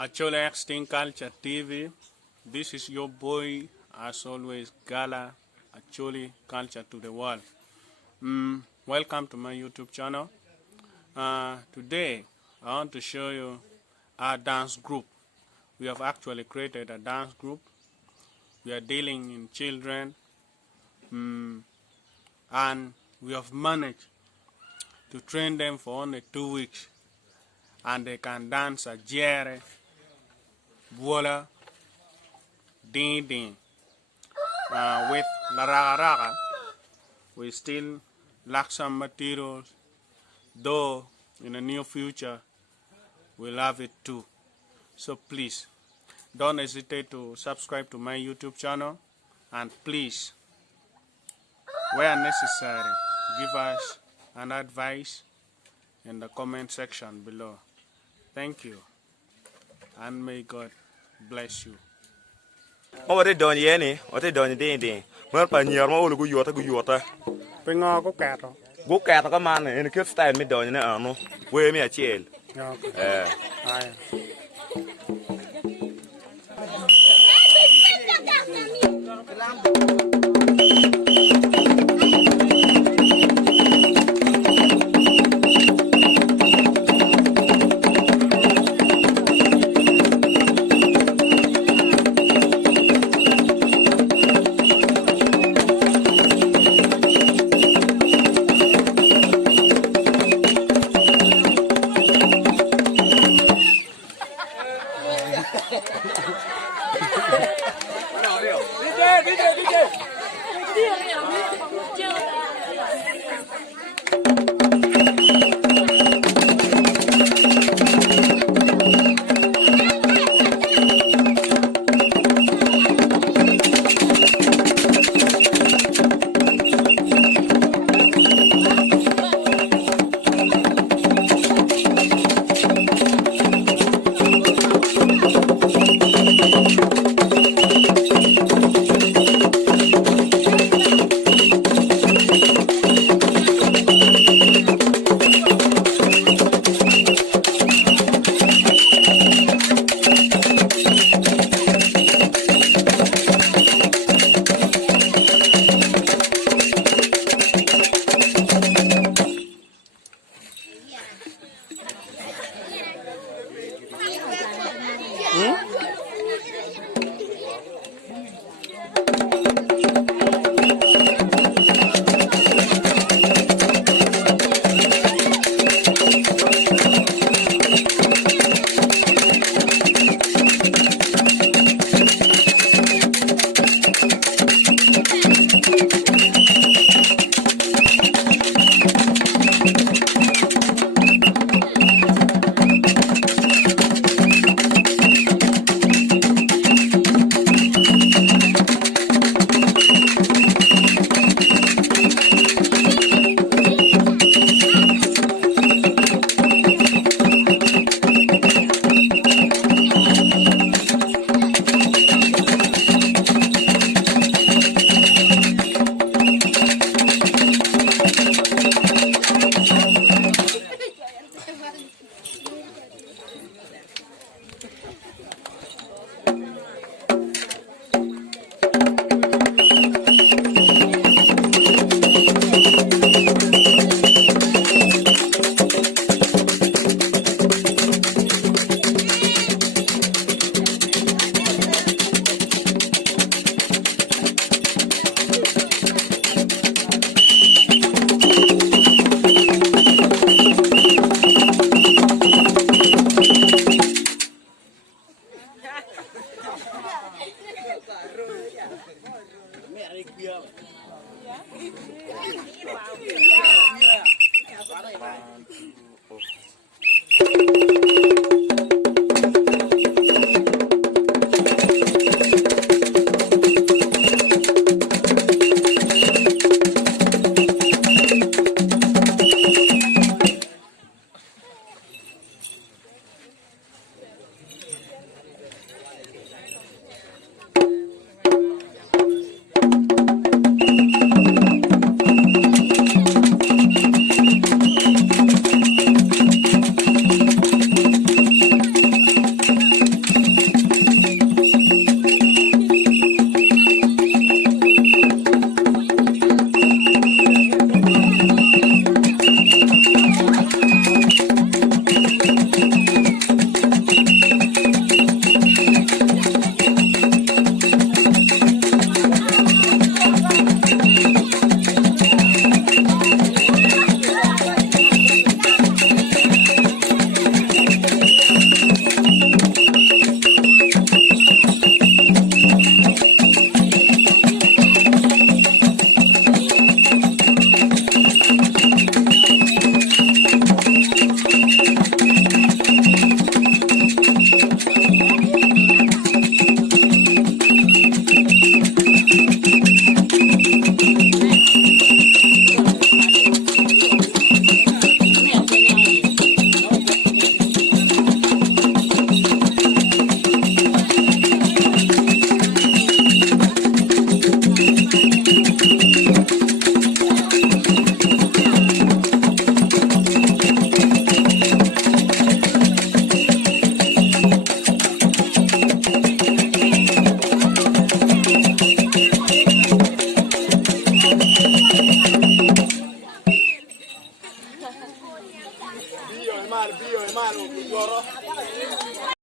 ACOLI Xtinct Culture TV. This is your boy, as always, Gala, ACOLI Culture to the world. Welcome to my YouTube channel. Today, I want to show you our dance group. We have actually created a dance group. We are dealing in children, and we have managed to train them for only 2 weeks, and they can dance a jere, voila, ding ding. With la raga raga, we still lack some materials, though in the near future we'll have it too. So please don't hesitate to subscribe to my YouTube channel, and please, where necessary, give us an advice in the comment section below. Thank you, and may God bless you. What they done yeni? What they done ding? Well, pioneer, my old good water. Bring on go cattle. Go cat a man in a cute style me done in the armor. Wear me a chill.